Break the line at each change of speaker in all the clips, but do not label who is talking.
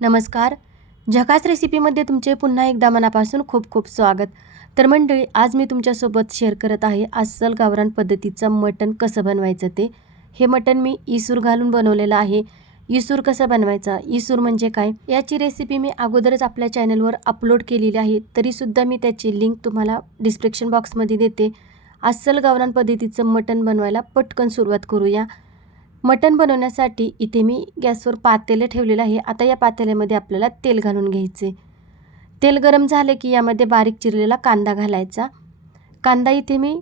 नमस्कार. झकास रेसिपीमध्ये तुमचे पुन्हा एकदा मनापासून खूप खूप स्वागत. तर मंडळी आज मी तुमच्यासोबत शेअर करत आहे अस्सल गावरान पद्धतीचं मटण कसं बनवायचं ते. हे मटण मी इसूर घालून बनवलेलं आहे. इसूर कसा बनवायचा? इसूर म्हणजे काय? याची रेसिपी मी अगोदरच आपल्या चॅनलवर अपलोड केलेली आहे तरीसुद्धा मी त्याची लिंक तुम्हाला डिस्क्रिप्शन बॉक्समध्ये देते. अस्सल गावरान पद्धतीचं मटण बनवायला पटकन सुरुवात करूया. मटण बनवण्यासाठी इथे मी गॅसवर पातेलं ठेवलेलं आहे. आता या पातेल्यामध्ये आपल्याला तेल घालून घ्यायचे. तेल गरम झाले की यामध्ये बारीक चिरलेला कांदा घालायचा. कांदा इथे मी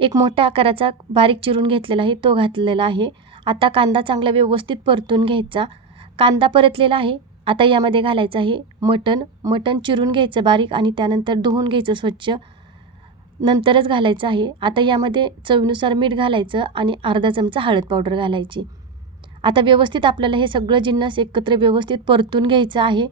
एक मोठ्या आकाराचा बारीक चिरून घेतलेला आहे तो घातलेला आहे. आता कांदा चांगला व्यवस्थित परतून घ्यायचा. कांदा परतलेला आहे. आता यामध्ये घालायचं आहे मटण. मटण चिरून घ्यायचं बारीक आणि त्यानंतर धुवून घ्यायचं स्वच्छ. नंतरच घालायचं आहे. आता यामध्ये चवीनुसार मीठ घालायचं आणि अर्धा चमचा हळद पावडर घालायची. आता व्यवस्थित आपल्याला हे सगळं जिन्नस एकत्र व्यवस्थित परतून घ्यायचं आहे.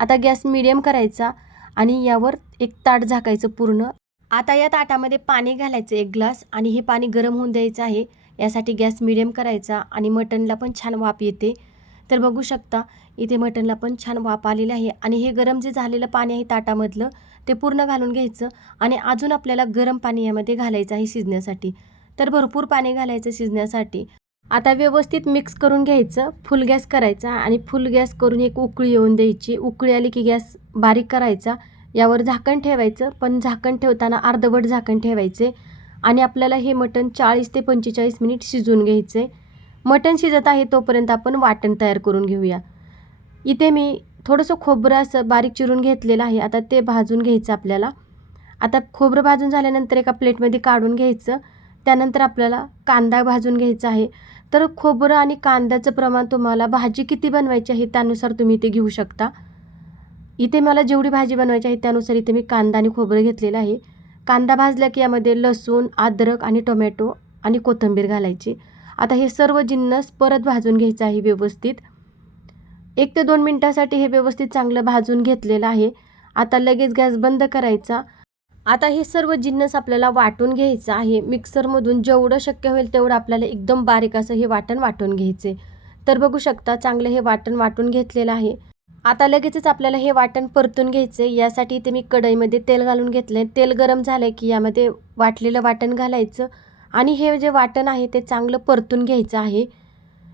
आता गॅस मिडियम करायचा आणि यावर एक ताट झाकायचं पूर्ण. आता या ताटामध्ये पाणी घालायचं एक ग्लास आणि हे पाणी गरम होऊन द्यायचं आहे. यासाठी गॅस मिडियम करायचा आणि मटणला पण छान वाफ येते. तर बघू शकता इथे मटणला पण छान वाफ आलेला आहे. आणि हे गरम जे झालेलं पाणी आहे ताटामधलं ते पूर्ण घालून घ्यायचं आणि अजून आपल्याला गरम पाणी यामध्ये घालायचं आहे शिजण्यासाठी. तर भरपूर पाणी घालायचं शिजण्यासाठी. आता व्यवस्थित मिक्स करून घ्यायचं फुल गॅस करायचा आणि फुल गॅस करून एक उकळी येऊन द्यायची. उकळी आली की गॅस बारीक करायचा यावर झाकण ठेवायचं पण झाकण ठेवताना अर्धवट झाकण ठेवायचे आणि आपल्याला हे मटण चाळीस ते पंचेचाळीस मिनिट शिजवून घ्यायचे मटण शिजत आहे तोपर्यंत आपण वाटण तयार करून घेऊया. इथे मी थोडंसं खोबरं असं बारीक चिरून घेतलेलं आहे. आता ते भाजून घ्यायचं आपल्याला. आता खोबरं भाजून झाल्यानंतर एका प्लेटमध्ये काढून घ्यायचं. त्यानंतर आपल्याला कांदा भाजून घ्यायचा आहे. तर खोबरं आणि कांद्याचं प्रमाण तुम्हाला भाजी किती बनवायची आहे त्यानुसार तुम्ही ते घेऊ शकता. इथे मला जेवढी भाजी बनवायची आहे त्यानुसार इथे मी कांदा आणि खोबरं घेतलेलं आहे. कांदा भाजला की यामध्ये लसूण अद्रक आणि टोमॅटो आणि कोथिंबीर घालायची. आता हे सर्व जिन्नस परत भाजून घ्यायचं आहे व्यवस्थित. एक ते दोन मिनटासाठी हे व्यवस्थित चांगलं भाजून घेतलेलं आहे. आता लगेच गॅस बंद करायचा. आता हे सर्व जिन्नस आपल्याला वाटून घ्यायचं आहे. मिक्सरमधून जेवढं शक्य होईल तेवढं आपल्याला एकदम बारीक असं हे वाटण वाटून घ्यायचे. तर बघू शकता चांगलं हे वाटण वाटून घेतलेलं आहे. आता लगेचच आपल्याला हे वाटण परतून घ्यायचे यासाठी इथे मी कढईमध्ये तेल घालून घेतलं आहे तेल गरम झालं आहे की यामध्ये वाटलेलं वाटण घालायचं. आणि हे जे वाटण आहे ते चांगलं परतून घ्यायचं आहे.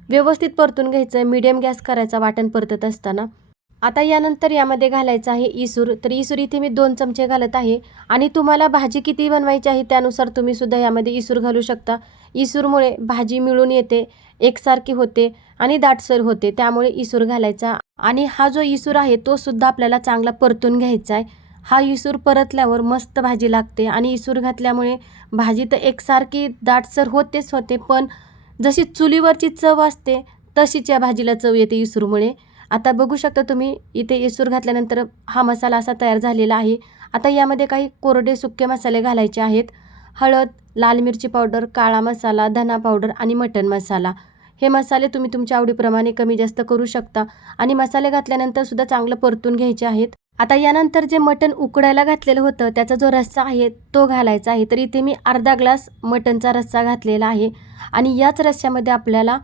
व्यवस्थित परतून घ्यायचं मीडियम गॅस करायचा वाटण परतत असताना. आता यानंतर यामध्ये घालायचं आहे इसूर. तर इसूर इथे मी दोन चमचे घालत आहे. आणि तुम्हाला भाजी किती बनवायची आहे त्यानुसार तुम्ही सुद्धा यामध्ये इसूर घालू शकता. इसूरमुळे भाजी मिळून येते एकसारखी होते आणि दाटसर होते. त्यामुळे इसूर घालायचा. आणि हा जो इसूर आहे तो सुद्धा आपल्याला चांगला परतून घ्यायचा आहे. हा इसूर परतल्यावर मस्त भाजी लागते आणि इसूर घातल्यामुळे भाजी तर एकसारखी दाटसर होतेच होते पण जशी चुलीवरची चव असते तशीच या भाजीला चव येते इसूरमुळे. आता बघू शकता तुम्ही इथे इसूर घातल्यानंतर हा मसाला असा तयार झालेला आहे. आता यामध्ये काही कोरडे सुके मसाले घालायचे आहेत. हळद लाल मिरची पावडर काळा मसाला धना पावडर आणि मटण मसाला. हे मसाले तुम्ही तुमच्या आवडीप्रमाणे कमी जास्त करू शकता आणि मसाले घातल्यानंतर सुद्धा चांगलं परतून घ्यायचे आहेत. आता यानंतर जे मटण उकडायला घातलेलं होतं त्याचा जो रस्सा आहे तो घालायचा आहे. तर इथे मी अर्धा ग्लास मटणचा रस्सा घातलेला आहे. आणि याच रस्स्यामध्ये आपल्याला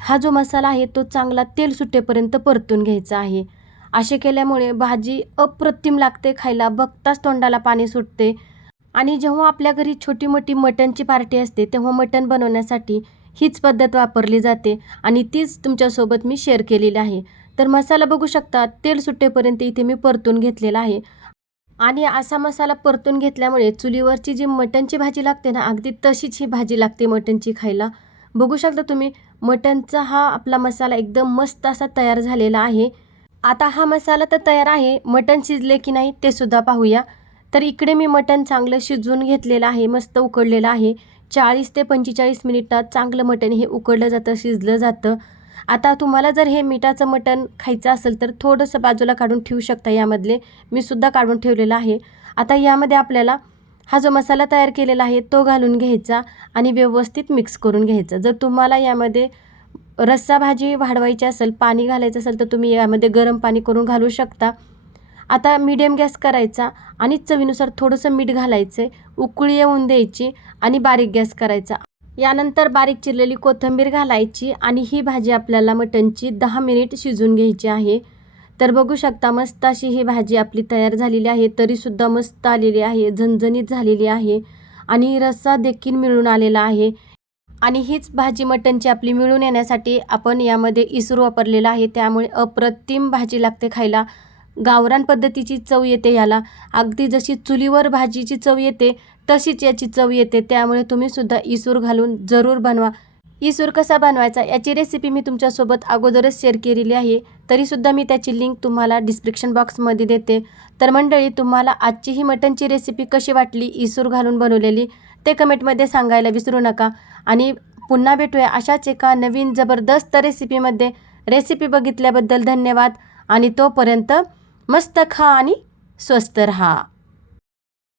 हा जो मसाला आहे तो चांगला तेल सुटेपर्यंत परतून घ्यायचा आहे. असे केल्यामुळे भाजी अप्रतिम लागते खायला बघताच तोंडाला पाणी सुटते. आणि जेव्हा आपल्या घरी छोटी मोठी मटणची पार्टी असते तेव्हा मटण बनवण्यासाठी हीच पद्धत वापरली जाते. आणि तीच तुमच्यासोबत मी शेअर केलेली आहे. तर मसाला बघू शकता तेल सुटेपर्यंत इथे मी परतून घेतलेला आहे. आणि असा मसाला परतून घेतल्यामुळे चुलीवरची जी मटणची भाजी लागते ना अगदी तशीच ही भाजी लागते मटणची खायला. बघू शकता तुम्ही मटणचा हा आपला मसाला एकदम मस्त असा तयार झालेला आहे. आता हा मसाला तर तयार आहे मटण शिजले की नाही ते सुद्धा पाहूया. तर इकडे मी मटण चांगलं शिजवून घेतलेलं आहे मस्त उकडलेलं आहे. चाळीस ते पंचेचाळीस मिनिटात चांगलं मटण हे उकडलं जातं शिजलं जातं. आता तुम्हाला जर हे मिठाचं मटण खायचं असेल तर थोडंसं बाजूला काढून ठेवू शकता यामधले. मी सुद्धा काढून ठेवलेलं आहे. आता यामध्ये आपल्याला हा जो मसाला तयार केलेला आहे तो घालून घ्यायचा आणि व्यवस्थित मिक्स करून घ्यायचा. जर तुम्हाला यामध्ये रस्सा भाजी वाढवायची असेल पाणी घालायचं असेल तर तुम्ही यामध्ये गरम पाणी करून घालू शकता. आता मीडियम गॅस करायचा आणि चवीनुसार थोडंसं मीठ घालायचं उकळी येऊन द्यायची आणि बारीक गॅस करायचा. यानंतर बारीक चिरलेली कोथिंबीर घालायची आणि ही भाजी आपल्याला मटणची दहा मिनिट शिजून घ्यायची आहे. तर बघू शकता मस्त अशी ही भाजी आपली तयार झालेली आहे तरीसुद्धा मस्त आलेली आहे झणझणीत झालेली आहे आणि रस्सा देखील मिळून आलेला आहे. आणि हीच भाजी मटणची आपली मिळून येण्यासाठी आपण यामध्ये इसूर वापरलेला आहे त्यामुळे अप्रतिम भाजी लागते खायला. गावरान पद्धतीची चव येते ह्याला. अगदी जशी चुलीवर भाजीची चव येते तशीच याची चव येते. त्यामुळे तुम्हीसुद्धा इसूर घालून जरूर बनवा. इसूर कसा बनवायचा याची रेसिपी मी तुमच्यासोबत अगोदरच शेअर केलेली आहे. तरीसुद्धा मी त्याची लिंक तुम्हाला डिस्क्रिप्शन बॉक्समध्ये देते. तर मंडळी तुम्हाला आजची ही मटनची रेसिपी कशी वाटली इसूर घालून बनवलेली ते कमेंटमध्ये सांगायला विसरू नका. आणि पुन्हा भेटूया अशाच एका नवीन जबरदस्त रेसिपीमध्ये रेसिपी बघितल्याबद्दल धन्यवाद. आणि तोपर्यंत मस्त खा आणि स्वस्त रहा.